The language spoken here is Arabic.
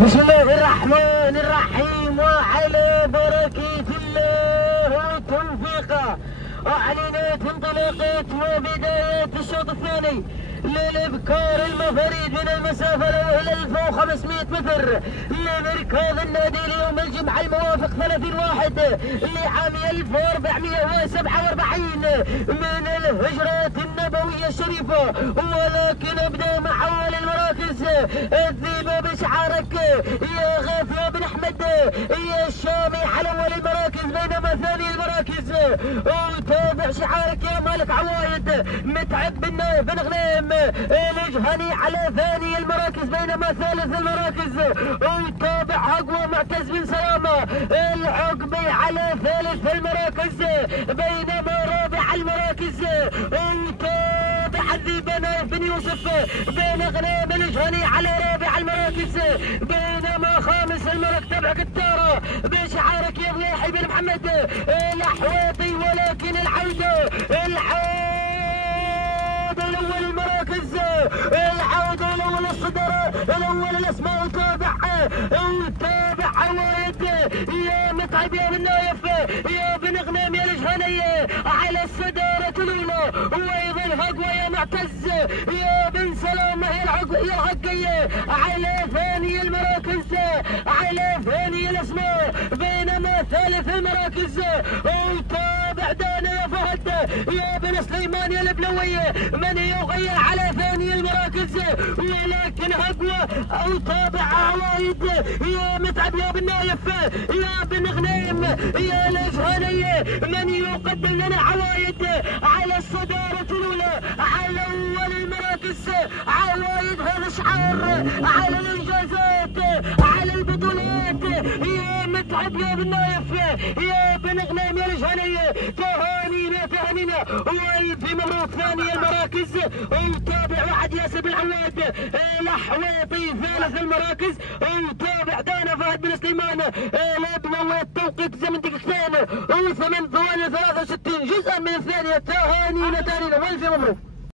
بسم الله الرحمن الرحيم وعلى بركة الله وتوفيقه أعلنت انطلاقة وبداية الشوط الثاني للابكار المفاريد من المسافة الأولى 1500 متر لمركز النادي اليوم الجمعة الموافق 30/1 لعام 1447 من الهجرة النبوية الشريفة. ولكن ابدأ مع أول المراكز. الذيبة بشعارك يا غافية بن أحمد يا الشامي على أول المراكز، بينما ثاني المراكز وتابع شعارك يا مالك عوايد متعب بن غنيم الجهني على ثاني المراكز، بينما ثالث المراكز وتابع أقوى معتز بن سلامة العقبي على ثالث المراكز، بينما رابع المراكز وتابع الذيبة نايف بن يوسف بن غنيم الجهني على رابع المراكز، بينما خامس المراكز تبع قتارة بشعارك يا ضيحي بن محمد الأحواطي. ولكن العودة الأول المراكز، العودة الأول الصدر الأول الأسماء وتابع عوايد يا متعب يا بن نايف يا بن غنيم يا الجهنية على الصدارة الأولى، وأيضا هقوى يا معتز يا بن سلامة يا العقية على ثاني المراكز على ثاني الأسماء، بينما ثالث المراكز وتابع دانا يا فهد يا بن سليمان يا البلوية من يغير على ثاني المراكز. ولكن أقوى أو تابع عوايد يا متعب يا بن نايف يا بن غنيم يا الجهنية من يقدم لنا عوايد على الصدارة الأولى على أول المراكز. عوايد هذا شعار على الإنجازات على البطولات يا متعب يا بن نايف يا بن غنيم يا الجهنية. تهانينا وألف مبروك ثاني المراكز. وتابع وعد ياسر بن عواد الأحواطي ثالث المراكز، وتابع دانا فهد بن سليمان الابن والتوقيت زمن دقيقتين و8 ثواني 63 جزءا من الثانية. تهانينا وألف مبروك.